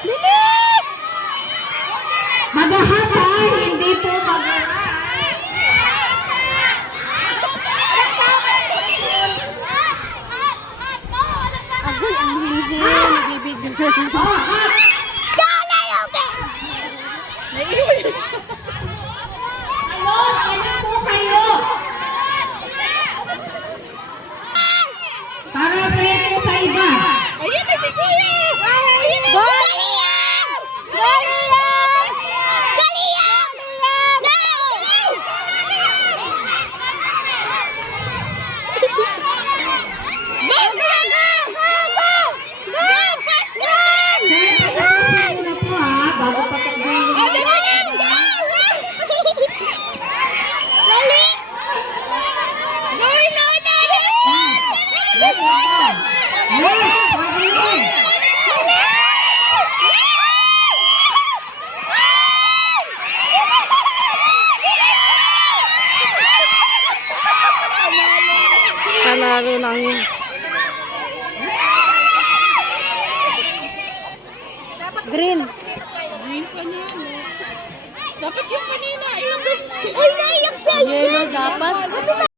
Bilis! Magahapa, hindi po magahapa. Agoy, ang hindi. Nagibigil. Para po sa iba. Ayan na si Kuya! Ayan na! Galiyan! Galiyan! Galiyan! Go siya! Go! Go! Go! Faster! Muna po ha, bago pa pag-ibig. Oh, that's it! Go! Gali! Go, Ilona! Last one! Panalo lang yun. Green. Green pa na. Dapat yung kanina, ilang beses kasi. Yellow dapat.